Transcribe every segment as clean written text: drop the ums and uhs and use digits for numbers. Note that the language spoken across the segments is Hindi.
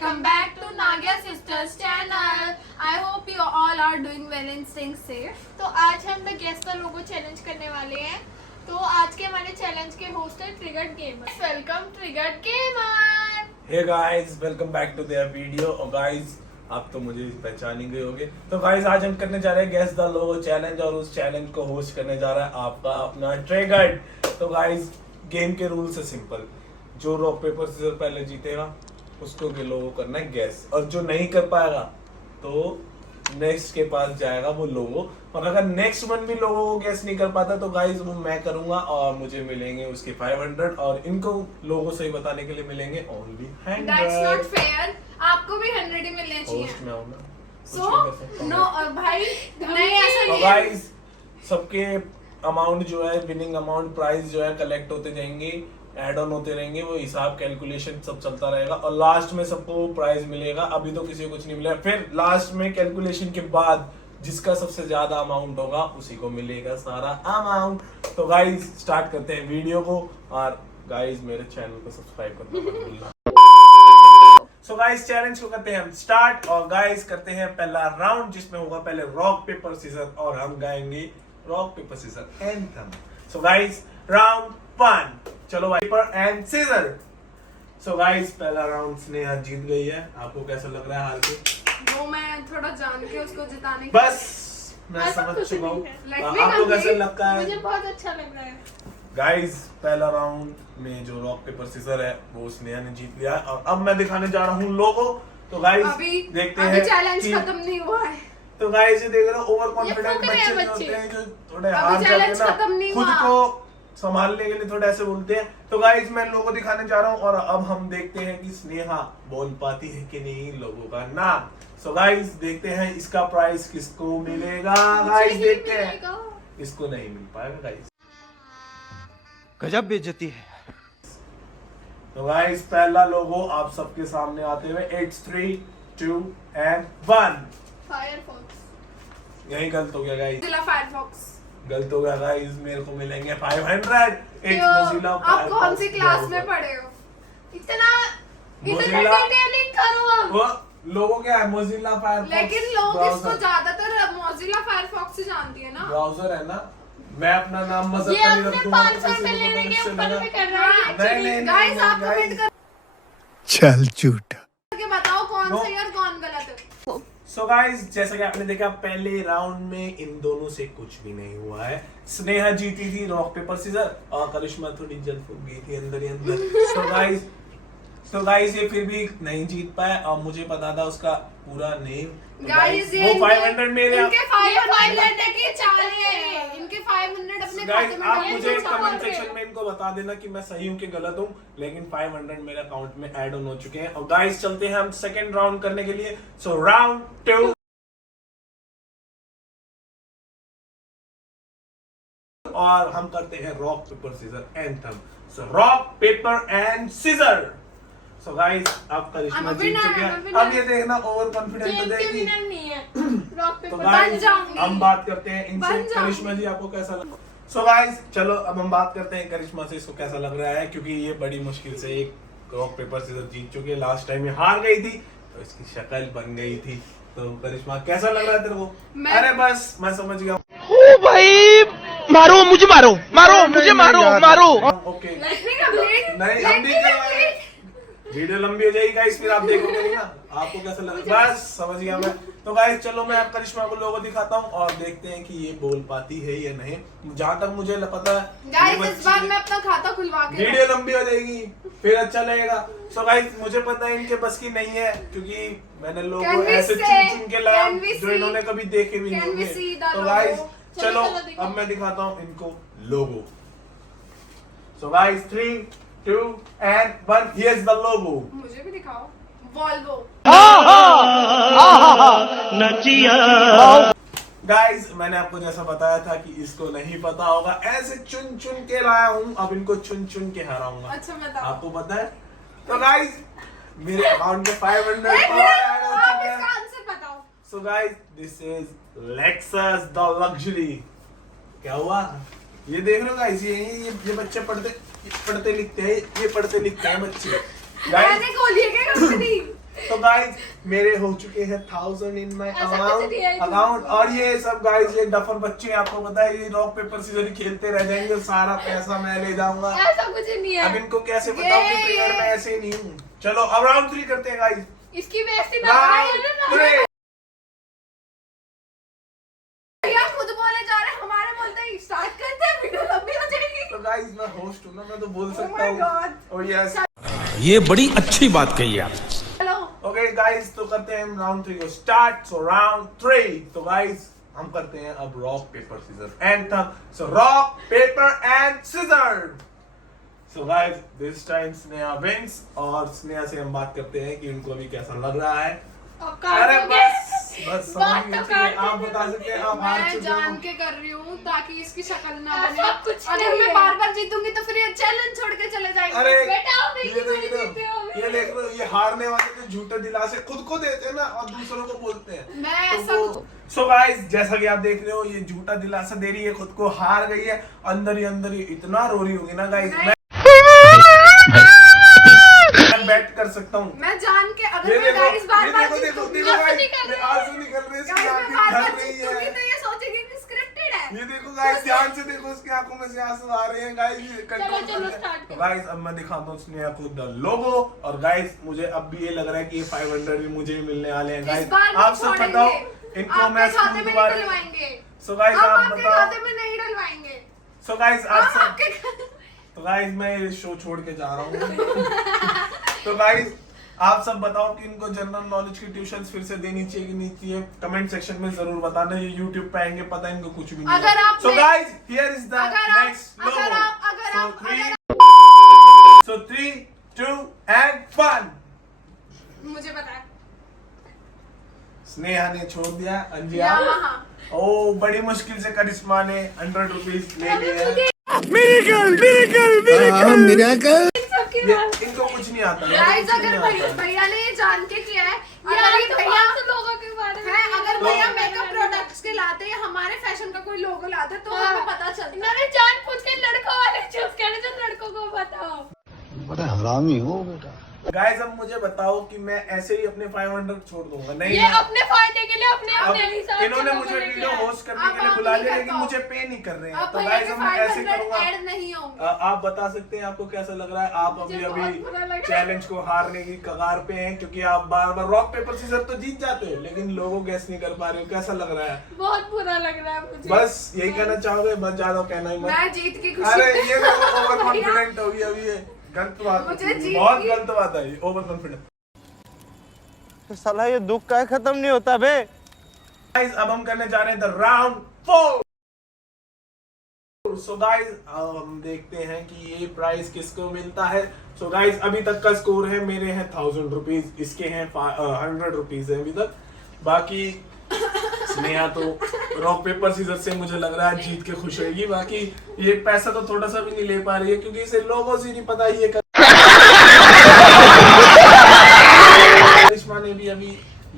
welcome back to Nagia Sisters channel. I hope you all are doing well and staying safe. तो आज हम the guess the logo challenge करने वाले हैं। तो आज के हमारे चैलेंज के होस्ट है triggered gamer. Welcome triggered gamer. Hey guys, welcome back to their video. और guys, आप तो मुझे पहचान ही गए होंगे। तो guys, आज हम करने जा रहे हैं गेस द लोगो चैलेंज और उस चैलेंज को होस्ट करने जा रहा है आपका अपना ट्रिगर्ड। तो guys, गेम के रूल से सिंपल, जो रॉक पेपर सीजर पहले जीतेगा उसको के लोगो करना है गैस, और जो नहीं कर पाएगा तो नेक्स्ट के पास जाएगा वो लोगो। और अगर नेक्स्ट वन भी लोगों को गैस नहीं कर पाता तो गाइस वो मैं करूंगा और मुझे मिलेंगे उसके 500 और इनको लोगो सही बताने के लिए मिलेंगे ओनली 100। That's not fair. आपको भी 100 ही मिलने चाहिए। होस्ट में हूं ना। So no भाई नहीं ऐसा तो नहीं है। गाइस सबके अमाउंट जो है, विनिंग अमाउंट प्राइस जो है कलेक्ट होते जाएंगे, ऐड ऑन होते रहेंगे, वो हिसाब कैलकुलेशन सब चलता रहेगा और लास्ट में सबको प्राइज मिलेगा। अभी तो किसी को कुछ नहीं मिलेगा, फिर लास्ट में कैलकुलेशन के बाद जिसका सबसे ज्यादा अमाउंट होगा उसी को मिलेगा सारा अमाउंट। तो गाइस स्टार्ट करते हैं वीडियो को, और गाइस मेरे चैनल को सब्सक्राइब करना मत भूलना। सो गाइस चैलेंज को करते हैं हम स्टार्ट, और गाइस करते हैं पहला राउंड जिसमें होगा पहले रॉक पेपर सीजर और हम गाएंगे rock paper scissor anthem. So guys round 1, चलो भाई paper and scissor. So guys पहला राउंड स्नेहा जीत गई है। आपको कैसा लग रहा है हार के? वो मैं थोड़ा जान के उसको जिताने की बस मैं ऐसा समझ कुछ चुका हूँ। नहीं है। आपको कैसा लगता मुझे है? बहुत अच्छा लग रहा है। गाइस पहला राउंड में जो रॉक पेपर सीजर है वो स्नेहा ने जीत लिया है, और अब मैं दिखाने जा रहा हूँ लोगो। तो गाइस देखते हैं चैलेंज कि- खत्म नहीं हुआ है। तो गाइस ये देख रहे हो ओवर कॉन्फिडेंट ये फुक रहे हैं बच्चे जो बच्चे। होते हैं, जो थोड़े अभी हार जाते challenge हैं खत्म नहीं ना, खुद हुआ। को संभालने के लिए थोड़ा ऐसे बोलते हैं। तो गाइस मैं लोगो दिखाने जा रहा हूँ और अब हम देखते हैं कि स्नेहा बोल पाती है कि नहीं लोगों का नाम। सो गाइस देखते हैं इसका प्राइस किसको मिलेगा। गाइस मुझे ही देखते हैं, मिलेगा। इसको नहीं मिल पाएगा गाइस। गजब बेइज्जती है। तो गाइस पहला लोगो आप सबके सामने आते हुए 8 3 2 and 1। फायरफॉक्स। यही गलत हो गया गाइस, जिला फायरफॉक्स। गलत हो गया गाइस। मेरे को मिलेंगे 500। एक क्यों? मोजिला आप कौन सी फायरफॉक्स क्लास में ब्राउज़र। पढ़े हो? इतना मोजिला- डिटेलिंग करो अब। वो लोगो क्या है, मोजिला फायरफॉक्स लेकिन लोग इसको ब्राउज़र। ज्यादातर मोजिला फायरफॉक्स से जानती है ना। ब्राउज़र है ना। मैं अपना नाम मज़ाक ये का नहीं अपने रखूंगा, 500 किसी रुपए को लेने पता के चलेगा। ऊपर में कर रहा है। नहीं, नहीं, गाइस नहीं, आप guys। कमेंट चल झूठा। करके बताओ कौन No. सही और कौन गलत है। सो गाइस जैसा कि आपने देखा पहले राउंड में इन दोनों से कुछ भी नहीं हुआ है। स्नेहा जीती थी रॉक पेपर सीजर और करिश्मा थोड़ी जल फूक गई थी अंदर ही अंदर। तो गाइस ये फिर भी नहीं जीत पाया, और मुझे पता था उसका पूरा नेम। गाइस वो 500 मेरे इनके 500 की चाहिए। इनके 500 अपने गाइस खाते में आप डाल मुझे दो। कमेंट सेक्शन में इनको बता देना कि मैं सही हूँ कि गलत हूँ, लेकिन 500 मेरे अकाउंट में ऐड ऑन हो चुके हैं। और गाइस चलते हैं हम सेकंड राउंड करने के लिए। सो राउंड 2, और हम करते हैं rock paper scissor anthem. So rock paper and scissor. So guys अब Karishma I'm a Jeet winner, चुकी I'm a है। winner। अब ये देखना ओवर कॉन्फिडेंट हो जेल के जाएगी। विनर नहीं है। रॉक तो पेपर गाइस जाऊंगी। हम बात करते हैं इनसे। बन जाऊंगी। करिश्मा जी आपको कैसा लगा? सो गाइस चलो अब हम बात करते हैं करिश्मा से, इसको कैसा लग रहा है, क्योंकि ये बड़ी मुश्किल से एक रॉक पेपर सीजर जीत चुकी है। लास्ट टाइम ये हार गई थी तो इसकी शक्ल बन गई थी। तो करिश्मा कैसा लग रहा है तेरे को? अरे बस मैं समझ गया। ओ भाई मारो मुझे, मारो मारो मुझे, मारो मारो। Okay Let me complete. नहीं हम भी करवाएंगे। वीडियो लंबी हो जाएगी गाइस, फिर आप देखोगे नहीं ना। आपको कैसा लगा? बस समझ गया मैं। तो गाइस चलो मैं अब करिश्मा को लोगो दिखाता हूँ और देखते हैं कि ये बोल पाती है या नहीं। जहाँ तक मुझे पता है ये गाइस इस बच्ची बार है। मैं अपना खाता खुलवा के वीडियो लंबी हो जाएगी फिर अच्छा लगेगा। सो गाइस मुझे पता है इनके बस की नहीं है, क्योंकि मैंने लोगो Can we ऐसे say? चुन चुन के लाया Can we जो see? इन्होंने कभी देखे भी नहीं Can we होंगे। see the तो logo? गाइस चलो, चलो चलो दिखाओ। अब मैं दिखाता हूँ इनको logo. So guys 3 2 and 1, here's the logo। मुझे भी दिखाओ। वॉल्वो। गाइस मैंने आपको जैसा बताया था कि इसको नहीं पता होगा, ऐसे चुन चुन के लाया हूँ, अब इनको चुन चुन के हराऊंगा। अच्छा बताओ। आपको पता है? तो गाइस मेरे अकाउंट में 500 और एक ऐड हो मिनट, आप चुके इसका हैं। आंसर बताओ। सो guys this is Lexus the luxury. क्या हुआ? ये देख रहे हो गाइस, ये बच्चे पढ़ते लिखते हैं, ये पढ़ते लिखते हैं बच्चे। मैंने खोली है क्या कंपनी? तो गाइज मेरे हो चुके हैं 1000 इन माय ऐसा कुछ नहीं है, अकाउंट। और ये सब गाइज ये डफर बच्चे आपको पता है ये रॉक पेपर सीजर खेलते रह जाएंगे, सारा पैसा मैं ले जाऊंगा। ऐसा कुछ नहीं अब है। इनको कैसे बताऊं कि ट्रिगर में ऐसे नहीं हूँ। चलो अब राउंड 3 करते हैं गाइज। इसकी बेइज्जती ना राउंड कराइए। 3 भैया खुद बोले जा रहे हैं, हमारे बोलते ही स्टार्ट करते हैं, वीडियो लंबी हो जाएगी। तो गाइज मैं होस्ट हूँ ना, मैं तो बोल Oh सकता my हूँ। God. और यस ये बड़ी अच्छी बात कही आप। हेलो ओके गाइस, तो करते हैं हम राउंड 3 को स्टार्ट। सो राउंड 3, तो गाइस हम करते हैं अब rock paper scissor anthem. So rock paper and scissor. So guys this time Sneha wins, और स्नेहा से हम बात करते हैं कि उनको अभी कैसा लग रहा है। अरे बस बात समझ तो लीजिए, कर आप बता सकते हैं आप हार मैं चुके जान हो। के कर रही हूँ ताकि इसकी शक्ल ना ऐसा बने। कुछ अगर नहीं मैं है। बार बार जीतूंगी तो फिर ये चैलेंज छोड़ के चले जाएंगे। अरे बेटा, आप ये नहीं देख जीते रहे हो, हो, ये देख रहे हो, ये हारने वाले तो झूठे दिलासे खुद को देते हैं ना और दूसरों को बोलते हैं। मैं ऐसा सो गाइस जैसा कि आप देख रहे हो ये झूठा दिलासा दे रही है, खुद को हार गई है। अंदर ही इतना रो रही होगी ना गाइस, मैं बेट कर सकता हूँ। मैं जान के अगर ये मैं देखो, गाइस बार ये बार देखो, जीतूंगी देखो आंसू गाइस, निकल ये आंसू निकल रहे हैं, इसकी गाइस मैं आंखें बार भर बार रही जीतूंगी है। तो ये सोचेगी कि स्क्रिप्टेड है। ये देखो गाइस, ध्यान से देखो, उसकी आंखों में से आंसू आ रहे हैं गाइस। ये कंट्रोल चलो, कर start तो करो। गाइस अब मैं दिखाता हूँ स्नेहा को द लोगो। और गाइस मुझे अब भी ये लग रहा है कि ये 500 भी मुझे ही मिलने वाले हैं इस गाइस। बार आप सब छोड़ेंगे। बताओ इनको मैं आपके खाते स्कूल में नहीं दोबारा। डलवाएंगे। सो गाइस हम आप आपके बताओ। खाते में नहीं डलवाएंगे। सो गाइस आप हम सब, आपके तो गाइस मैं ये शो छोड़ के जा रहा हूँ। तो गाइस आप सब बताओ कि इनको जनरल नॉलेज की ट्यूशंस फिर से देनी चाहिए कि नहीं चाहिए, कमेंट सेक्शन में जरूर बताना। ये YouTube पे आएंगे, पता है इनको कुछ भी नहीं। अगर आप सो गाइस हियर इज द अगर आप- नेक्स्ट अगर लोगो। आप- अगर आप- सो 3 2 एंड 1। मुझे पता है। स्नेहा ने छोड़ दिया, अंजिया यामाहा। ओ बड़ी मुश्किल से करिश्मा ने 100 रुपीज ले लिए। सबकी ये बात। इनको कुछ नहीं आता, इनको गाइस कुछ नहीं अगर आता। भैया ने ये जान के किया है, यार अगर ये तो भैया 500 लोगों के बारे में है, अगर तो- भैया मेकअप प्रोडक्ट्स के लाते या हमारे फैशन का कोई लोगो लाते तो हाँ। हमें पता चलता। इन्होंने जानबूझ के लड़कों वाले चूज करे जो लड़कों को बताओ। बड़ा हरामी हो बेटा। गाइस अब मुझे बताओ कि मैं ऐसे ही अपने 500 छोड़ दूंगा? नहीं ये ना। अपने फायदे के लिए अपने अब अपने हिसाब से इन्होंने लोगों मुझे ने वीडियो किया है। होस्ट करने अब के लिए आप बुला नहीं लिया, कर लेकिन पाओ। मुझे पे नहीं कर रहे हैं। अब तो भैया गाइस के अब मैं ऐसे 500 करूंगा। ऐड नहीं होंगे। आप बता सकते हैं आपको कैसा लग रहा है? आप अभी मुझे बहुत बुरा लग अभी रहा है। चैलेंज को हारने की कगार पे हैं, क्योंकि आप बार बार रॉक पेपर सीजर तो जीत जाते हो, लेकिन लोगों गैस नहीं कर पा रहे हो। कैसा लग रहा है? बहुत बुरा लग रहा है मुझे। बस यही कहना चाहोगे? बस ज्यादा कहना ही मत। मैं जीत की खुशी अरे ये में- ओवर कॉन्फिडेंट होगी अभी, ये गलत बात मुझे है, जीत बहुत की- गलत बात है ये ओवर कॉन्फिडेंट। साला ये दुख का खत्म नहीं होता बे। गाइस अब हम करने जा रहे हैं द राउंड 4। सो गाइस हम देखते हैं कि ये प्राइस किसको मिलता है। सो गाइस अभी तक का स्कोर है, मेरे हैं 1000 रुपीज, इसके हैं 100 रुपीज है अभी तक। बाकी स्नेहा तो रॉक पेपर सीजर से मुझे लग रहा है जीत के खुश होगी। बाकी ये पैसा तो थोड़ा सा भी नहीं ले पा रही है, क्योंकि इसे लोगों से नहीं पता ये करिश्मा ने भी अभी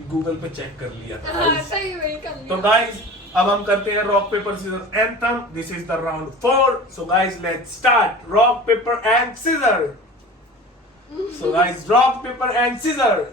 गूगल पे चेक कर लिया था। हाँ, सही वही कर तो लिया। गाइस अब हम करते हैं rock paper scissor anthem. This is the round 4। So guys let's start rock paper and scissor. So guys rock paper and scissor.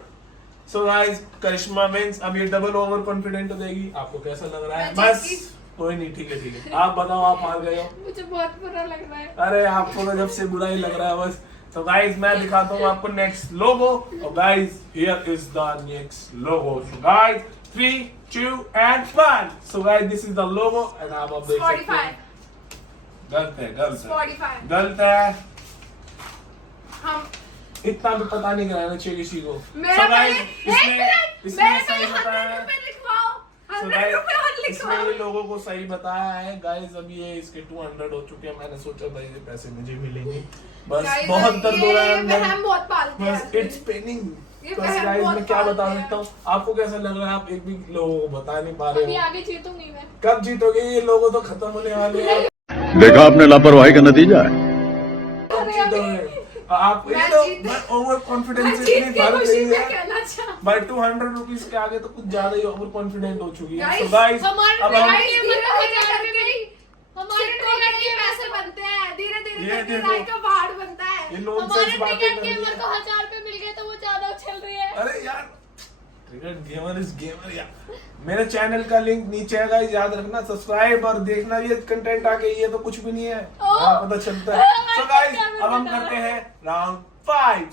So guys Karishma wins. अब ये डबल ओवर कॉन्फिडेंट हो जाएगी। आपको कैसा लग रहा है? मैं बस जीत कोई नहीं, ठीक है ठीक है। आप बताओ, आप हार गए हो। मुझे बहुत बुरा लग रहा है। अरे आपको तो जब से बुरा ही लग रहा है बस। तो गाइस मैं दिखाता हूँ आपको नेक्स्ट लोगो। और guys here is the next logo. So guys 3 2 and 1। So guys this is the logo and आप अब देख सकते Spotify, हैं। गलत है, गलत है, Spotify। गलत है। हम इतना भी पता नहीं कराना चाहिए किसी को। मेरा So guys, पहले- एक मिनट, इसने मेरे सही पहले बताया 100 है। रुपए लिखवाओ। So 100 guys, रुपए और इसने लिखवाओ। ये लोगों को सही बताया है। गाइस अभी ये इसके 200 हो चुके हैं। मैंने सोचा था ये पैसे मुझे मिलेंगे, बस Guys, बहुत दर्द हो रहा है ये अंदर। वहम बहुत पालते हैं बस इट्स पेनिंग। ये बस वहम गाइस बहुत मैं क्या बता पालते हैं। सकता हूँ? आपको कैसा लग रहा है? आप एक भी लोगों को बता नहीं पा रहे अभी हो। आगे जीतूंगी मैं। कब जीतोगे? ये लोगों तो खत्म होने वाले हैं। देखा आपने लापरवाही का नतीजा है। कब जीतोगे? आप ये मैं तो जीत- मैं ओवर मैं कॉन्फिडेंस जीत इतनी की भर खुशी गई में है कहना चाहूँ। भाई 200 रुपीज के आगे तो कुछ ज्यादा ही ओवर कॉन्फिडेंट हो चुकी है। Guys, So guys, हमारे अब हम Guys, धीरे-धीरे करके हमारे ट्रिगर के पैसे बनते हैं। धीरे-धीरे ये करके देखो। लाइक का पहाड़ बनता है। ये नॉनसेंस हमारे बातें टिकट कर के रही मेरे को है। 1000 रुपए मिल गए तो वो ज्यादा उछल रही है। अरे यार ट्रिगर्ड गेमर इज गेमर यार। मेरे चैनल का लिंक नीचे है गाइस, याद रखना, सब्सक्राइब और देखना। ये कंटेंट आके ये तो कुछ भी नहीं है, पता चलता है। सो गाइस अब हम करते हैं राउंड 5।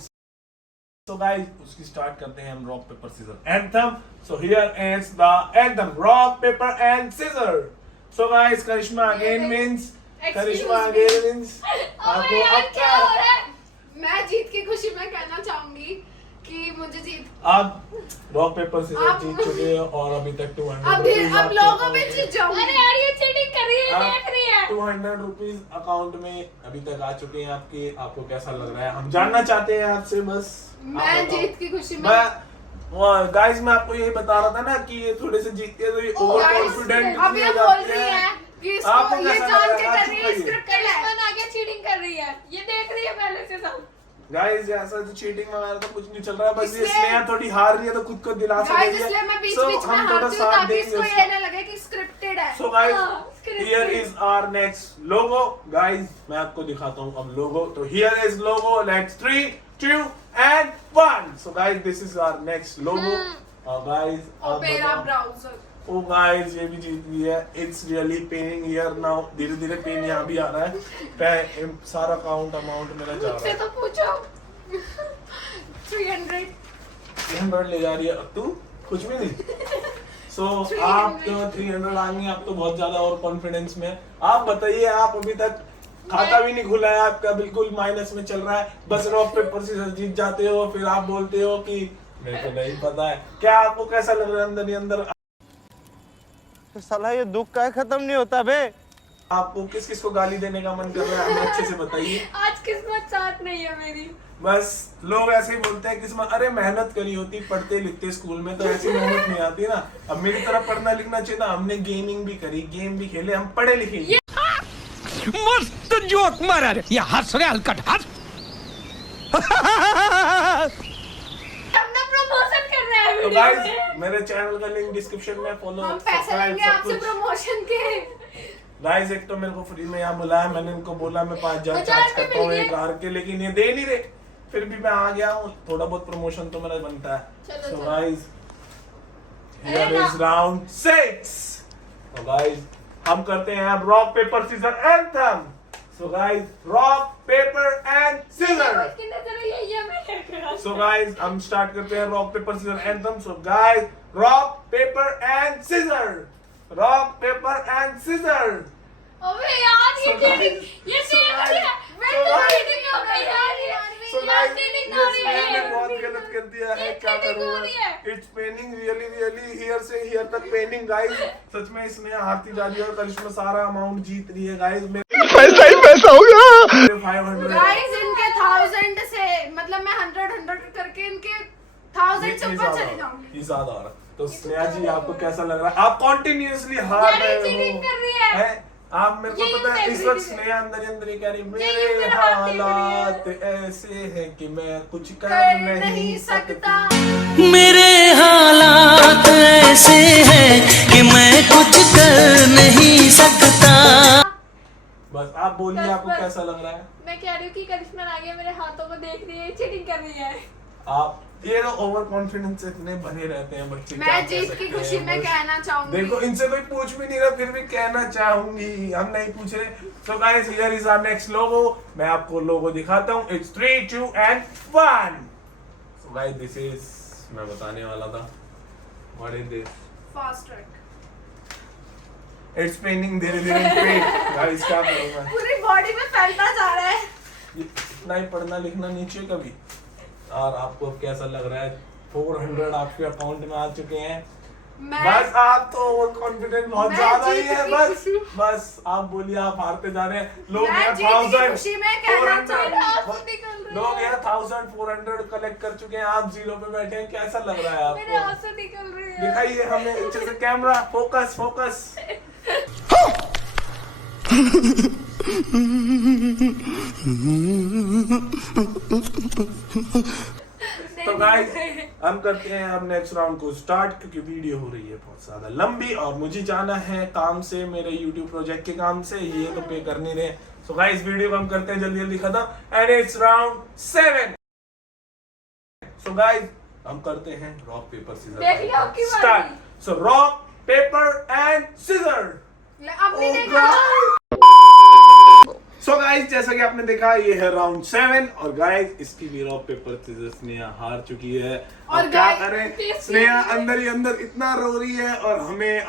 सो गाइस उसकी स्टार्ट करते हैं हम rock paper scissor anthem. So here is the anthem, rock paper and scissor. So guys Karishma again wins, Karishma again wins. आपको अब क्या हो रहा है? मैं जीत की खुशी में कहना चाहूंगी कि मुझे जीत आप रॉक पेपर सीजर आप- जीत चुके हैं और अभी तक 200 अब लोगों में जीत जाऊंगी। अरे यार ये चीटिंग कर रही है, देख रही है। 200 रुपीज अकाउंट में अभी तक आ चुके हैं आपके। आपको कैसा लग रहा है हम जानना चाहते हैं आपसे। बस मैं जीत की खुशी में गाइस मैं आपको यही बता रहा था ना कि ये थोड़े से जीतते हैं तो ये ओवर कॉन्फिडेंट अब ये बोल रही है कि आपको इसको ये कैसा जान लग के रहा है? कर रही है, स्क्रिप्टेड है। करिश्मा आगे चीटिंग कर रही है, ये देख रही है पहले से सब। गाइस ऐसा तो चीटिंग वगैरह तो कुछ नहीं चल रहा है, बस ये इसलिए- स्नेहा थोड़ी हार रही है तो खुद को दिलासा गाइस दे इसलिए मैं बीच So, बीच में हम थोड़ा हारती हूँ साथ ताकि देंगे इसको उसका। ये ना लगे कि स्क्रिप्टेड है। So guys, हाँ, scripted. here is our next logo. Guys, मैं आपको दिखाता हूँ अब लोगो। तो here is logo. Let's 3, 2 and 1. So guys, this is our next logo. Guys, आप ओपेरा बताओ। ब्राउजर। Oh guys, ये भी जीत गई है। It's really paining here now. धीरे धीरे पेन यहाँ भी आ रहा है। सारा काउंट अमाउंट मेरा जा रहा मुझसे है। तो पूछो। 300। 300 ले जा रही है अब तू कुछ भी नहीं। सो आप तो 300 आएंगे, आप तो बहुत ज्यादा और कॉन्फिडेंस में है। आप बताइए, आप अभी तक खाता भी नहीं खुला है आपका, बिल्कुल माइनस में चल रहा है। बस रॉक पेपर सीजर जीत जाते हो, फिर आप बोलते हो कि मेरे को नहीं पता है। क्या आपको कैसा लग रहा है अंदर ही अंदर? साला ये दुख का खत्म नहीं होता बे। आपको किस किस को गाली देने का मन कर रहा है हमें अच्छे से बताइए। आज किस्मत साथ नहीं है मेरी। बस लोग ऐसे ही बोलते हैं किस्मत, अरे मेहनत करी होती, पढ़ते लिखते स्कूल में तो ऐसी मेहनत नहीं आती ना। अब मेरी तरह पढ़ना लिखना चाहिए था। हमने गेमिंग भी करी, गेम भी खेले, हम पढ़े लिखे। मस्त जोक मारा रे, ये हंस रहे हलकट हंस। हम ना प्रमोशन कर रहे हैं तो वीडियो गाइस में। मेरे चैनल का लिंक डिस्क्रिप्शन में, फॉलो हम पैसे लेंगे आपसे प्रमोशन के। गाइस एक तो मेरे को फ्री में यहाँ बुलाया, मैंने इनको बोला मैं 5000 हजार चार्ज रुपए करता हूँ मिल एक कार के, लेकिन ये दे नहीं रहे। फिर भी मैं आ गया हूँ, थोड़ा बहुत प्रमोशन तो मेरा बनता है। चलो, सो चलो। गाइस अरे हियर ना। Is round 6। तो गाइस हम करते हैं अब rock paper scissor anthem. So guys rock paper and scissor. इसकी नजर ये मैं। So guys, हम स्टार्ट करते हैं rock paper scissor anthem. So guys, rock paper and scissor, rock paper and scissor. अबे यार ये So guys, चीटिंग, ये so चीटिंग guys, है। so मैं guys, चीटिंग हो गई यार ये। So ये guys, चीटिंग ये हो रही स्नेहा ने है। बहुत गलत कर दिया है, ये क्या cheating हो करूँ रही है। मैं? It's paining really really here से here तक paining guys। सच में स्नेहा हारती जा रही है और करिश्मा सारा अमाउंट जीत रही है guys। मेरे पैसा ही पैसा होगा। 500 गाइस इनके 1000 से मतलब मैं 100 करके इनके 1000 से ऊपर चली जाऊंगी। ये ज्यादा आ रहा है। तो स्नेहा जी आपको कैसा लग रहा है? आप कॉन्टिन्यूअसली हार यार, ये रहे cheating कर रही हो है। हैं? आप मेरे को यही पता है मैं इस देख वक्त रही थी। स्नेहा अंदर ही अंदर ही कह रही यही मेरे मेरा हाथ देख रही है। हालात ऐसे हैं कि मैं कुछ कर कर नहीं सकता। मेरे हालात ऐसे हैं कि मैं कुछ कर नहीं सकता। बस आप बोलिए बस, आपको बस। कैसा लग रहा है? मैं कह रही हूँ कि करिश्मा आगे मेरे हाथों को देख रही है, चीटिंग कर रही है। आप ये तो ओवर कॉन्फिडेंस से इतने बने रहते हैं बच्चे। क्या मैं कह जीत की सकते हैं? खुशी में बस कहना चाहूंगी। देखो इनसे कोई पूछ भी नहीं रहा, फिर भी कहना चाहूंगी, हम नहीं पूछ रहे। So guys here is our next logo. मैं आपको लोगो दिखाता हूँ। It's 3, 2 and 1। So guys this is, मैं बताने वाला था, what is this? Fast track. It's paining धीरे धीरे पेन। गाइस क्या करूं मैं? पूरी बॉडी में फैलता जा रहा है। ये इतना ही पढ़ना लिखना नहीं चाहिए कभी। और आपको अब कैसा लग रहा है? 400 आपके अकाउंट में आ चुके हैं। मैं बस आप तो ओवर कॉन्फिडेंट बहुत मैं ज्यादा ही जीत है। की बस खुशी- बस आप बोलिए, आप हारते जा रहे हैं। लोग मैं यहाँ जीत की 1000 खुशी में कहना चाहूंगी। आंसू निकल रहे हैं। लोग यहाँ 1400 कलेक्ट कर चुके हैं, आप 0 पे बैठे हैं। कैसा लग रहा है मेरे आपको? आंसू निकल रहे हैं। दिखाइए हमें अच्छे से कैमरा, फोकस फोकस। तो गाइस हम करते हैं अब नेक्स्ट राउंड को स्टार्ट, क्योंकि वीडियो हो रही है बहुत ज्यादा लंबी और मुझे जाना है काम से, मेरे YouTube प्रोजेक्ट के काम से। ये तो पे कर नहीं रहे। सो गाइस वीडियो को हम करते हैं जल्दी जल्दी खत्म। And it's round 7। So guys हम करते हैं रॉक पेपर देख लिया सीजर आपकी बारी। Start. So rock paper and scissor. अब नहीं देखा। सो गाइस जैसा कि आपने देखा ये है राउंड 7 और गाइस इसकी भी रॉक पेपर सीजर स्नेहा हार चुकी है। और और क्या guys, करें, स्नेहा अंदर ही अंदर इतना रो रही है और हमें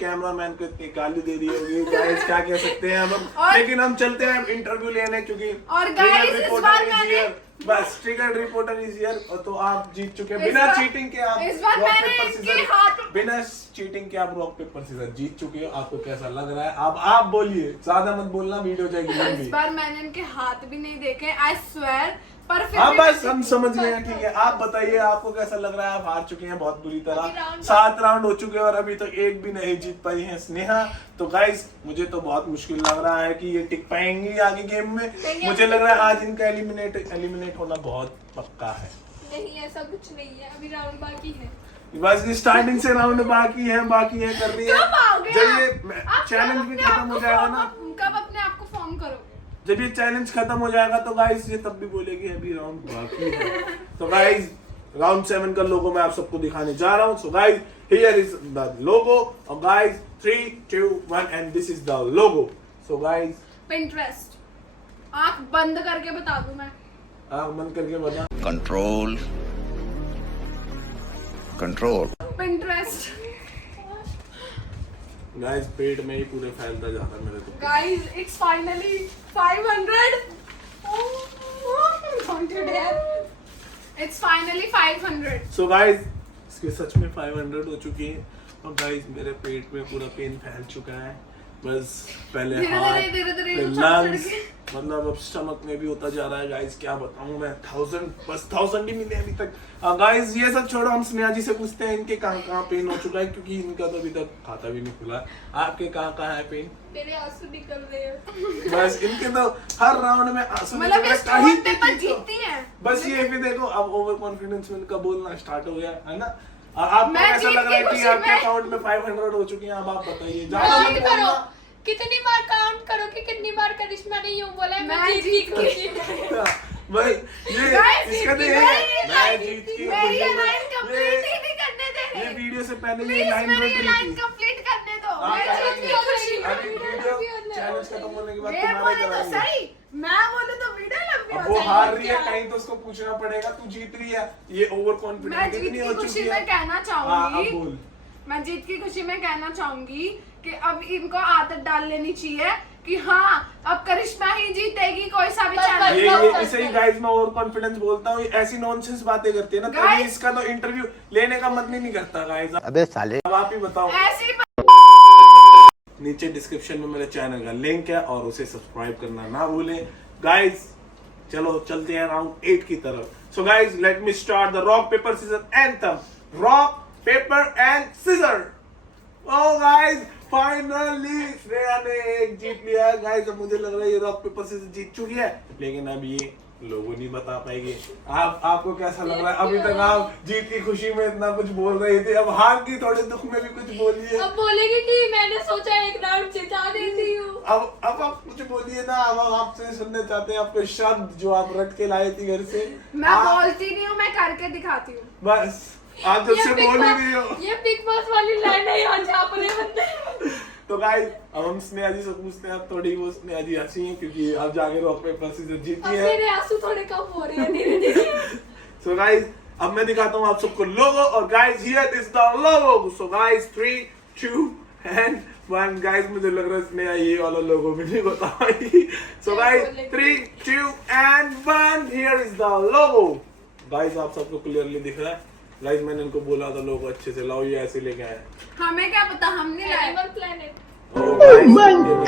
कैमरामैन को इतनी गाली दे रही होगी। गाइस क्या कह सकते हैं हम और- लेकिन हम चलते हैं इंटरव्यू लेने क्योंकि और guys, इस बार मैंने- बस ट्रिगर रिपोर्टर इज हियर। तो आप जीत चुके हैं इस बिना बार- चीटिंग के। आप इस बार रॉक मैंने पेपर इनके सीजर हाथ- बिना चीटिंग के आप रॉक पेपर सीजर जीत चुके हो। आपको कैसा लग रहा है? आप बोलिए, ज्यादा मत बोलना, वीडियो जाएगी इस लंबी। बार मैंने इनके हाथ भी नहीं देखे, आई स्वेयर। पर फिर हाँ भी बस मैं हम समझ गए हैं, ठीक है। आप बताइए आपको कैसा लग रहा है? आप हार चुके हैं बहुत बुरी अभी तरह। round 7 राउंड हो चुके हैं और अभी तक एक भी नहीं जीत पाई है स्नेहा। तो गाइस मुझे तो बहुत मुश्किल लग रहा है कि ये टिक पाएंगी आगे गेम में। मुझे लग रहा है आज इनका एलिमिनेट होना बहुत पक्का है। नहीं ऐसा कुछ नहीं है, अभी राउंड बाकी है। बस स्टार्टिंग से राउंड बाकी है कर रही है। कब आओगे जब आप? ये आप चैलेंज कब भी अपने खत्म आप हो को जाएगा फॉर्म- ना, कब अपने आप को फॉर्म करोगे? जब ये चैलेंज खत्म हो जाएगा तो गाइस ये तब भी बोलेगी अभी राउंड बाकी है। तो गाइस राउंड 7 का लोगो मैं आप सबको दिखाने जा रहा हूं। So guys here is the logo और guys 3 2 1 and this is the logo. So guys Pinterest आंख बंद करके बता दूं मैं। आंख बंद करके बता। कंट्रोल पिंटरेस्ट गाइस पेट में ही पूरे फैलता जा रहा है मेरे तो। Guys it's finally 500। Don't you dare. It's finally 500। So guys इसके सच में 500 हो चुकी है और गाइस मेरे पेट में पूरा पेन फैल चुका है। बस पहले हार्ट धीरे फिर लंग्स, मतलब अब स्टमक में भी होता जा रहा है। गाइस क्या बताऊं मैं, 1000 ही मिले अभी तक। गाइस ये सब छोड़ो, हम स्नेहा जी से पूछते हैं इनके कहाँ पेन हो चुका है क्योंकि इनका तो अभी तक खाता भी नहीं खुला। आपके कहाँ है पेन? मेरे आंसू निकल रहे हैं। बस इनके तो हर राउंड में आंसू मतलब निकल इस रहे हैं, राउंड पे कहीं पर पे जीतती हैं। बस ये भी देखो अब ओवर कॉन्फिडेंस में इनका बोलना स्टार्ट हो गया है ना। आपको मैं ऐसा जीत लग रहा है की कि खुशी आपके में- अकाउंट में 500 हो चुकी हैं। अब आप बताइए, ज्यादा काउंट मत करो, बोलना। कितनी बार काउंट करो कि कितनी बार करिश्मा ने यूं बोला है, मैं जीत की खुशी में। भाई ये Guys, इसका तो मेरी ये लाइन मैं जीत की मेरी खुशी में- लाइन कंप्लीट ही नहीं करने दे ये रहे। वीडियो से पहले ये प्लीज लाइन मेरी रट रही लाइन थी। कंप्लीट करने दो। हाँ, मैं करेंगे। जीत की खुशी में। अभी वीडियो चैलेंज खत्म होने के बाद ये तुम्हारे बोले तो कराएंगे। सही, मैं बोलूं तो वीडियो लंबी अब हो वो जाएगी। हार रही है कहीं तो उसको पूछना पड़ेगा। तू जीत रही है, ये ओवर मैं कॉन्फिडेंट जीत कितनी की हो खुशी चुकी में है? कहना हाँ, चाहूंगी, अब बोल। मैं जीत की खुशी में कहना चाहूंगी कि अब इनको आदत डाल लेनी चाहिए कि हाँ अब करिश्मा ही जीतेगी कोई सा भी बस, चैलेंज। ये इसे ही गाइस मैं ओवर कॉन्फिडेंस बोलता हूँ। ऐसी नॉनसेंस बातें करती है ना तभी Guys- इसका तो इंटरव्यू लेने का मन नहीं करता गाइस। अबे साले अब आप ही बताओ। ऐसी नीचे डिस्क्रिप्शन में मेरे चैनल का लिंक है और उसे सब्सक्राइब करना ना भूलें गाइस। चलो चलते हैं राउंड 8 की तरफ। So guys let me start the rock paper scissor anthem. Rock paper and scissor. Oh guys finally Shreya ने एक जीत लिया है गाइस। अब मुझे लग रहा है ये रॉक पेपर सीजर जीत चुकी है लेकिन अब ये लोगों नहीं बता पाएंगे। आपको कैसा लग रहा है? अभी तक आप जीत की खुशी में इतना कुछ बोल रहे थे, अब हार की थोड़े दुख में भी कुछ बोलिए। अब बोलेगी कि मैंने सोचा एक राउंड जिता देती हूँ। अब आप कुछ बोलिए ना। अब हम आपसे सुनने चाहते हैं आपके शब्द जो आप रट के लाए थे घर से। मैं बोलती नहीं हूँ, मैं करके दिखाती हूँ। बस आप जब से बोल ही रही हो। ये बिग बॉस वाली लाइन है यहाँ जा अपने बंदे। तो गाइस अब हम स्नेहा जी से पूछते हैं। अब थोड़ी वो स्नेहा जी हंसी है क्योंकि अब जाके रॉक पेपर सीजर जीती अब है। मेरे आंसू थोड़े कम हो रहे हैं धीरे धीरे। सो गाइस अब मैं दिखाता हूँ आप सबको लोगो और guys here is the logo. So guys 3 2 and 1 guys मुझे लग रहा है स्नेहा ये वाला लोगो भी नहीं बता पाएगी। सो guys 3 2 and 1 here is the logo. Guys आप सबको क्लियरली दिख रहा है। गाइस मैंने इनको बोला था लोगो अच्छे से लाओ, ये ऐसे लेके आए। हमें क्या पता, हम नहीं लाए। Animal planet. Oh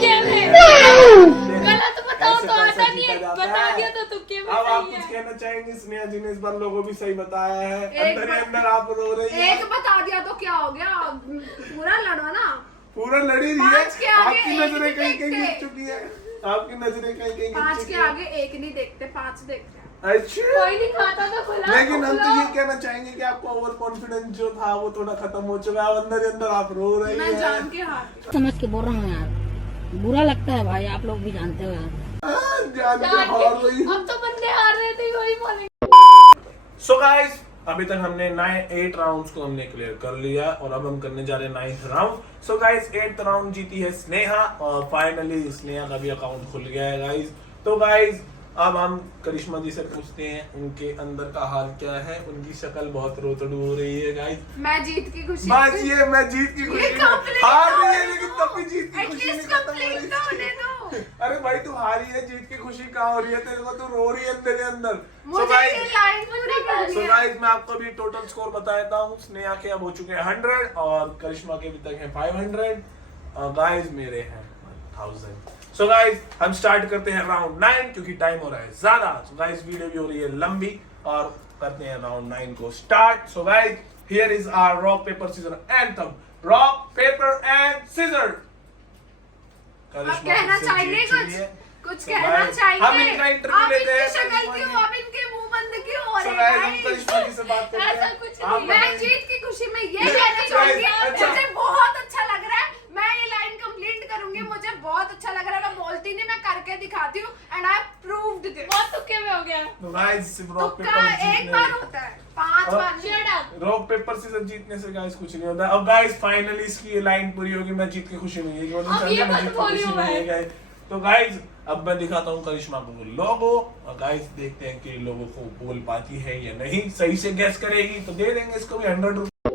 क्या है? गलत बताओ तो आता नहीं है, बता दिया तो तुक्के में अब आप सही कुछ है। कहना चाहेंगे? स्नेहा जी ने इस बार लोगों भी सही बताया है। एक अंदर ही बार- अंदर आप रो रही है। एक बता दिया तो क्या हो गया, पूरा लड़ो ना। पूरा लड़ी रही पाँच के है। आगे आपकी एक नजरें नहीं कहीं कहीं देखते। गिर चुकी है। आपकी नजरें कहीं कहीं गिर 5 चुकी के है। आगे एक नहीं देखते, 5 देखते हैं। अच्छा कोई नहीं खाता तो खुला। लेकिन हम तो ये कहना चाहेंगे कि आपका ओवर कॉन्फिडेंस जो था वो थोड़ा खत्म हो चुका है। अंदर ही अंदर आप रो रही मैं है। जान के हार। समझ के बोल रहा हूँ यार, बुरा लगता है भाई, आप लोग भी जानते हो यार। जान के हार रही। अब तो बंदे हार रहे थे वही बोलेंगे। सो गाइस अभी तक हमने 8 राउंड्स को हमने क्लियर कर लिया और अब हम करने जा रहे हैं 9th round. So guys 8th round जीती है स्नेहा और फाइनली स्नेहा का भी अकाउंट खुल गया है गाइस। तो गाइस अब हम करिश्मा जी से पूछते हैं उनके अंदर का हाल क्या है। उनकी शक्ल बहुत रोतड़ू हो रही है गाइस। मैं जीत की खुशी बस ये मैं जीत की खुशी में complete हार तो रही है होने लेकिन दो। तब भी जीत की खुशी नहीं At least खत्म हो रही complete तो होने दो। अरे भाई तू हारी है, जीत की खुशी कहाँ हो रही है तेरे को? तू रो रही है तेरे अंदर। मुझे ये लाइन पूरी करनी सो है। गाइस मैं आपको भी टोटल स्कोर बता देता हूँ। स्नेहा के अब हो चुके हैं 100 और करिश्मा के अभी तक हैं 500 गाइस मेरे हैं 1000। सो गाइस हम स्टार्ट करते हैं राउंड 9 क्योंकि टाइम हो रहा है ज्यादा। सो गाइस वीडियो भी हो रही है लंबी और करते हैं राउंड 9 को start. So guys here is our rock paper scissor anthem. Rock paper and scissor. अब कहना चाहिए कुछ कहना हम चाहिए। इनका इंटरव्यू अब लेते हैं इनकी शक्ल करिश्मा क्यों, जी। अब इनके मुंह बंद क्यों हो So रहे guys, हम हैं? करिश्मा जी से बात करते हैं। ऐसा कुछ आप नहीं। मैं बताइए। जीत की खुशी में ये Guys, कहना चाहूंगी अच्छा। मुझे बहुत अच्छा लग रहा है। मैं ये लाइन कंप्लीट करूंगी, मुझे बहुत अच्छा लग रहा है। मैं बोलती नहीं, मैं करके दिखाती हूँ एंड आई प्रूव्ड दिस। बहुत तुक्के में हो गया। तो गाइस सिर्फ रॉक तुक्का पेपर एक बार होता है, 5 बार नहीं। Shut up. Rock paper scissor जीतने से गाइस कुछ नहीं होता। अब गाइस फाइनली इसकी ये लाइन पूरी होगी। मैं जीत की खुशी में ये अब ये मत बोलियो भाई। गए। तो गाइस अब मैं दिखाता हूँ करिश्मा को वो लोगो और गाइस देखते हैं कि लोगो को बोल पाती है या नहीं। सही से गेस करेगी तो दे देंगे इसको भी 100 रुपए।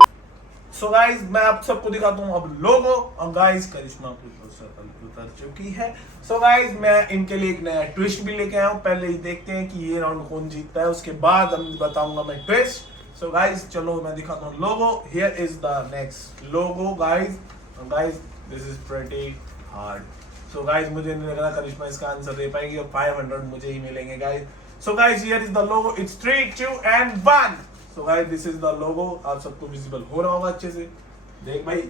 सो गाइस मैं आप सबको दिखाता हूँ अब लोगो और गाइस करिश्मा उतर चुकी है। सो गाइस मैं इनके लिए एक नया ट्विस्ट भी लेके आया हूँ। पहले ही देखते हैं कि ये राउंड कौन जीतता है, उसके बाद हम बताऊंगा मैं ट्विस्ट। सो गाइस चलो मैं दिखाता हूँ logo. Here is the next logo guys. Guys this is pretty hard. So guys मुझे नहीं लग रहा करिश्मा इसका आंसर दे पाएगी और 500 मुझे ही मिलेंगे guys. So guys here is the logo. It's 3 2 and 1। So guys this is the लोगो। आप सबको विजिबल हो रहा होगा अच्छे से। देख भाई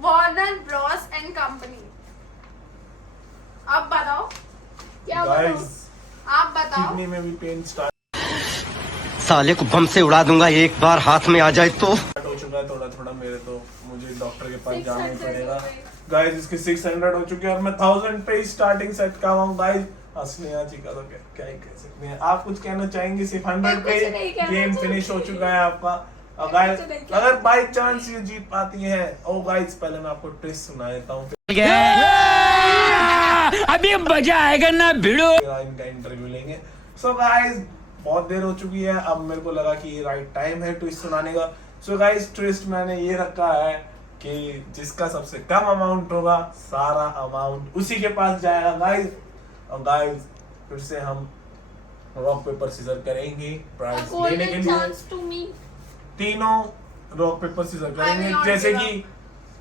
वार्नर ब्रॉस एंड कंपनी। अब बताओ, क्या बताऊं? गाइस आप बताओ। किडनी में भी पेन स्टार्ट साले को बम से उड़ा दूंगा एक बार हाथ में आ जाए तो। हो चुका है थोड़ा थोड़ा मेरे। तो मुझे डॉक्टर के पास जाना ही 600 पड़ेगा रुपए। गाइस। इसके 600 हो चुके हैं और मैं 1000 पे स्टार्टिंग सेट का हूँ गाइस। स्नेहा जी का तो क्या ही कह सकते हैं। आप कुछ कहना चाहेंगे? सिर्फ 100 मैं पे कुछ नहीं कहना गेम फिनिश हो चुका है आपका। और मैं गाइस कुछ नहीं कहना अगर बाय चांस ये जीत पाती है ओ गाइस पहले मैं आपको ट्विस्ट सुना देता हूँ अभी मजा आएगा ना भिड़ो। फिर इनका इंटरव्यू लेंगे। सो गाइस बहुत देर हो चुकी है। अब मेरे को लगा कि ये राइट टाइम है ट्विस्ट सुनाने का। सो गाइस ट्विस्ट मैंने ये रखा है कि जिसका सबसे कम अमाउंट होगा सारा अमाउंट उसी के पास जाएगा गाइस। और गाइस फिर से हम रॉक पेपर सीजर करेंगे प्राइज लेने के Golden लिए। chance to me. तीनों rock paper scissor I will करेंगे। not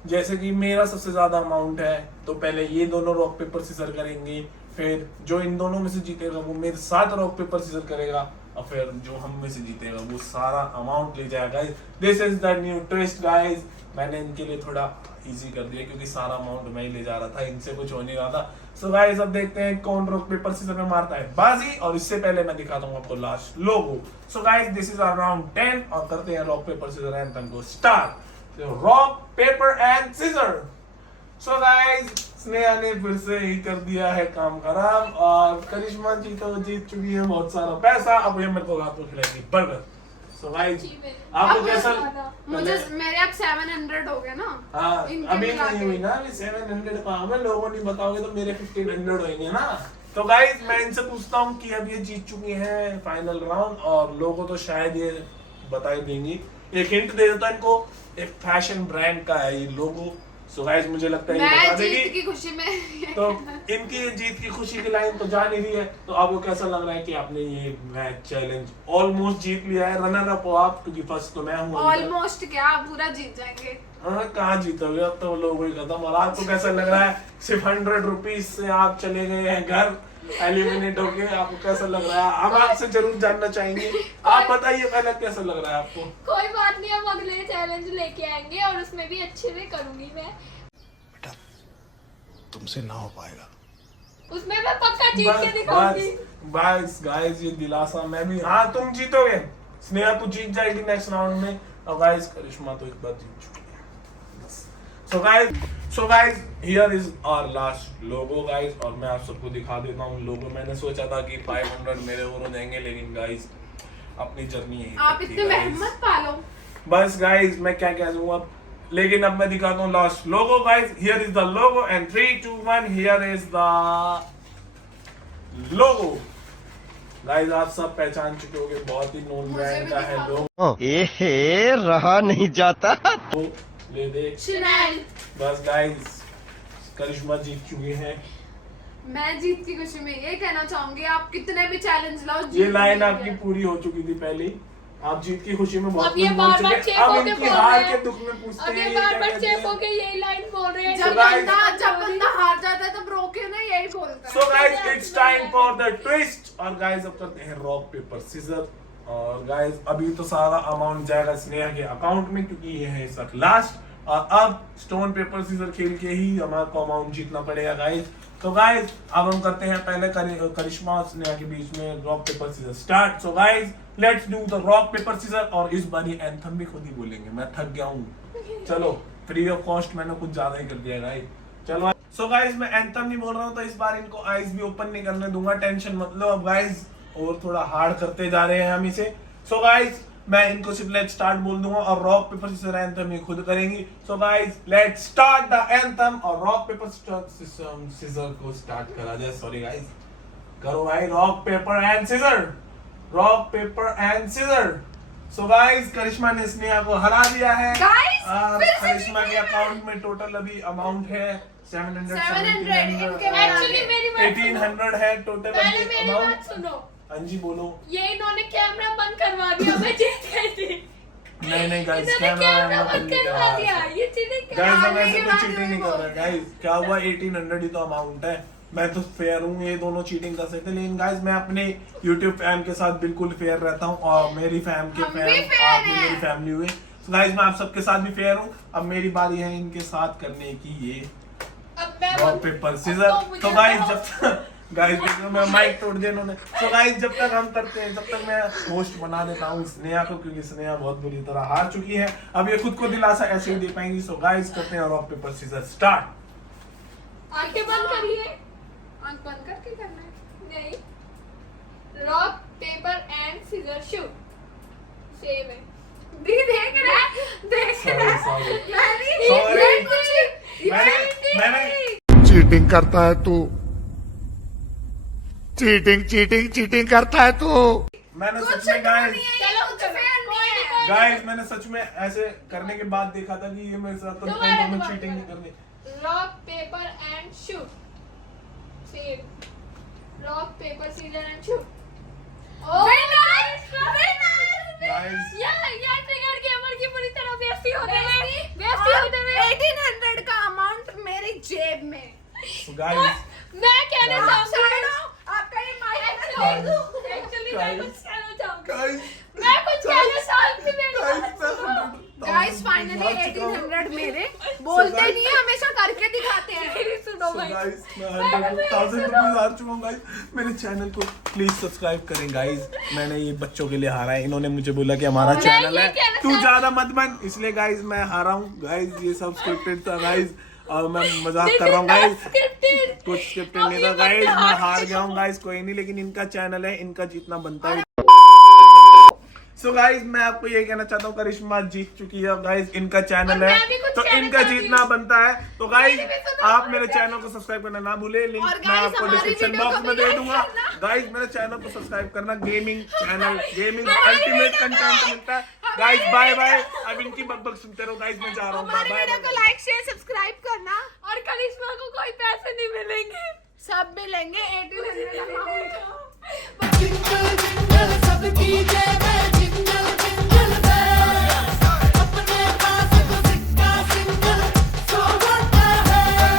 जैसे कि मेरा सबसे ज्यादा अमाउंट है तो पहले ये दोनों रॉक पेपर सीजर करेंगे। फिर जो इन दोनों में से जीतेगा वो मेरे साथ रॉक पेपर सीजर करेगा और फिर जो हम में से जीतेगा वो सारा अमाउंट ले जाएगा। This is the new twist guys. मैंने इनके लिए थोड़ा इजी कर दिया क्योंकि सारा अमाउंट मैं ही ले जा रहा था, इनसे कुछ हो नहीं रहा था। सो गाइस अब देखते हैं कौन रॉक पेपर सीजर में मारता है बाजी। और इससे पहले मैं दिखाता हूँ आपको last logo. So guys this is our round 10 और करते हैं रॉक पेपर सीजर एंथम को start. Rock paper and scissor. So guys Sneha ने फिर से ही कर दिया है काम खराब और करिश्मा जी तो जीत चुकी है बहुत सारा पैसा। अब ये मेरे को रात को खिलाएगी बर्गर। सो गाइस जी, मेरे- आपको अब कैसा मुझे मेरे अब 700 हो गए ना। हाँ इनके अभी मिला नहीं के। हुई ना। अभी 700 का हमें लोगों नहीं बताओगे तो मेरे 1500 होंगे ना। तो गाइस मैं इनसे पूछता हूँ कि अब ये जीत चुकी हैं फाइनल राउंड और लोगों तो शायद ये बता ही देंगी। एक हिंट दे देता इनको, एक फैशन ब्रांड का है ये लोगो। सो गाइस मुझे लगता है ये बता मैं जीत देगी। की खुशी में तो इनकी ये जीत की खुशी की लाइन तो जा नहीं रही है। तो आपको कैसा लग रहा है कि आपने ये मैच चैलेंज ऑलमोस्ट जीत लिया है? रनर अप हो आप क्योंकि फर्स्ट तो मैं हूँ। ऑलमोस्ट क्या पूरा जीत जाएंगे। हाँ कहाँ जीतोगे अब तो लोग ही खत्म। और आपको कैसा लग रहा है? सिर्फ 100 रुपीज से आप चले गए हैं घर एलिमिनेट होके। आपको कैसा लग रहा है? हम आपसे जरूर जानना चाहेंगे। आप बताइए पहले कैसा लग रहा है आपको? कोई बात नहीं, हम अगले चैलेंज लेके आएंगे और उसमें भी अच्छे से करूंगी मैं। तुमसे ना हो पाएगा। उसमें मैं पक्का जीत के दिखाऊंगी। बस गाइस ये दिलासा मैं भी। हाँ तुम जीतोगे स्नेहा, तू जीत जाएगी नेक्स्ट राउंड में। और गाइस करिश्मा तो एक बार जीत चुकी है। So guys here is our last logo guys. और मैं आप सबको दिखा देता हूँ लोगो। मैंने सोचा था कि 500 मेरे और हो जाएंगे लेकिन गाइस अपनी जर्नी यही आप तक थी, इतने guys। मेहनत पालो। बस गाइस मैं क्या कह दूं अब, लेकिन अब मैं दिखाता हूँ last logo guys. Here is the logo and 3 2 1 here is the logo. Guys आप सब पहचान चुके होंगे, बहुत ही नोन मुझे ब्रांड भी का है दिखा लोगो। एहे रहा नहीं जाता। ले देख। Chanel। बस गाइस करिश्मा जीत चुके हैं। मैं जीत की खुशी में ये कहना चाहूंगी, आप कितने भी चैलेंज लाओ, ये जीत लाइन नहीं आपकी है। पूरी हो चुकी थी पहले। आप जीत की खुशी में बहुत अब ये कुछ बोल बार-बार चुके चेप हैं। अब होके इनकी बोल हार रहे के हैं। दुख में पूछते अब हैं ये ये क्या बार-बार कहते चेप हैं। होके यही लाइन बोल रहे हैं। जब guys- बंदा हार जाता है तब रोके ना, यही बोलता है। So guys, it's time for the twist। और guys अब करते हैं रॉक पेपर सीजर। और guys अभी तो सारा अमाउंट जाएगा स्नेहा के अकाउंट में, क्योंकि ये है इस वक्त लास्ट। और अब स्टोन पेपर सीजर खेल के ही हमारे को अमाउंट जीतना पड़ेगा गाइस। तो गाइस अब हम करते हैं पहले करिश्मा और स्नेहा के बीच में rock paper scissor start. So guys let's do the rock paper scissor. और इस बार ये एंथम भी खुद ही बोलेंगे, मैं थक गया हूँ। चलो फ्री ऑफ कॉस्ट मैंने कुछ ज्यादा ही कर दिया गाइस। चलो सो गाइस मैं एंथम नहीं बोल रहा हूँ, तो इस बार इनको आईज भी ओपन नहीं करने दूंगा, टेंशन मत लो। अब गाइस और थोड़ा हार्ड करते जा रहे हैं हम इसे। सो गाइस मैं इनको सिर्फ लेट्स स्टार्ट बोल दूंगा और रॉक पेपर सीजर एंथम ये खुद करेंगी। So guys let's start the anthem. और रॉक पेपर सीजर को स्टार्ट करा जाए। सॉरी गाइस, करो भाई rock paper and scissor. Rock paper and scissor. So guys Karishma ने स्नेहा को हरा दिया है। Guys, और फिर से करिश्मा के जीती है। अकाउंट में टोटल अभी अमाउंट है 700 इनके Actually मेरी बात सुनो। 1800 है टोटल पहले मेरी बात अमाउंट। सुनो। हाँ जी बोलो। ये इन्होंने कैमरा बंद करवा दिया, मैं जीत गई थी। नहीं गाइस इन्होंने कैमरा बंद करवा दिया, ये चीटिंग गाइस हम करवा ऐसे के कोई बाद चीटिंग नहीं वो कर रहे गाइस। क्या हुआ 1800 ही तो अमाउंट है। मैं तो फेयर हूँ, ये दोनों चीटिंग कर सकते हैं, लेकिन गाइस मैं अपने YouTube फैम के साथ बिल्कुल फेयर रहता हूँ। और मेरी फैम के हम भी फैम fair आप भी हैं। मेरी फैमिली हुए। तो गाइस मैं आप सबके साथ भी फेयर हूँ। अब मेरी बारी है इनके साथ करने की ये अब मैं रॉक पेपर सीजर। तो गाइस जब तक गाइस देखो मैं माइक तोड़ दिया इन्होंने। तो गाइस जब तक हम करते हैं, जब तक मैं होस्ट बना देता हूँ स्नेहा को, क्योंकि स्नेहा बहुत बुरी तरह हार चुकी है। अब ये खुद को दिलासा ऐसे ही दे पाएंगी। सो गाइस करते हैं रॉक पेपर सीजर स्टार्ट। आंखें बंद करिए। आंख बंद करके करना है। नहीं। Rock paper and scissor shoot. Same है। दी देख रहा, देख रहा। सॉरी मैंने चीटिंग करता है तू, चीटिंग करता है तू। मैंने सच में गाइस चलो कुछ fair नहीं है। गाइस मैंने सच में ऐसे करने के बाद देखा था कि ये मेरे साथ तो दोबारा, दोनों दोबारा, चीटिंग नहीं दोबारा। करनी। Rock paper and shoot. Same. Rock paper scissor and shoot. Guys या ट्रिगर गेमर की पूरी तरह बेइज्जती होते हुए 1800 का अमाउंट मेरी जेब में। गाइस मैं कहना आप चाहूंगी साइड हो, आपका ये माइक एक्चुअली मैं Guys. कुछ कहना चाहूंगी। गाइस मैं कुछ कहना चाहूंगी मेरी बात सुनो। गाइस फाइनली 1800 मेरे बोलते नहीं है, हमेशा करके दिखाते हैं। मेरी सुनो भाई। गाइस मैं 100,000 रुपीस हार चुका हूं गाइस। मेरे चैनल को प्लीज सब्सक्राइब करें गाइस। मैंने ये बच्चों के लिए हारा है, इन्होंने मुझे बोला कि हमारा मैं चैनल ये है कहना तू चाहती- ज्यादा मत बन, इसलिए गाइस मैं हारा हूं गाइस। ये सब स्क्रिप्टेड था गाइस और मैं मजाक कर रहा हूं गाइस। Scripted। कुछ स्क्रिप्टेड अब नहीं ये था गाइस, बंदा मैं हार हार गया हूं गाइस। कोई नहीं, लेकिन इनका चैनल है, इनका जीतना बनता है। सो गाइस मैं आपको ये कहना चाहता हूँ करिश्मा जीत चुकी है गाइस, इनका चैनल और है मैं भी कुछ तो कहना इनका चाहती जीतना हूँ। बनता है। तो गाइस मेरी भी सुनो, आप और मेरे क्या? चैनल को सब्सक्राइब करना ना भूले, लिंक और मैं guys, आपको हमारी डिस्क्रिप्शन वीडियो बॉक्स को में भी दे like दूंगा। करना। गाइस मेरे चैनल को सब्सक्राइब करना, गेमिंग चैनल, गेमिंग हमारी अल्टीमेट वीडियो को- कंटेंट मिलता है गाइस। Bye bye. अब इनकी बकबक सुनते रहो गाइस, मैं जा रहा हूँ। हमारी बाय वीडियो को बाय। लाइक शेयर सब्सक्राइब करना। और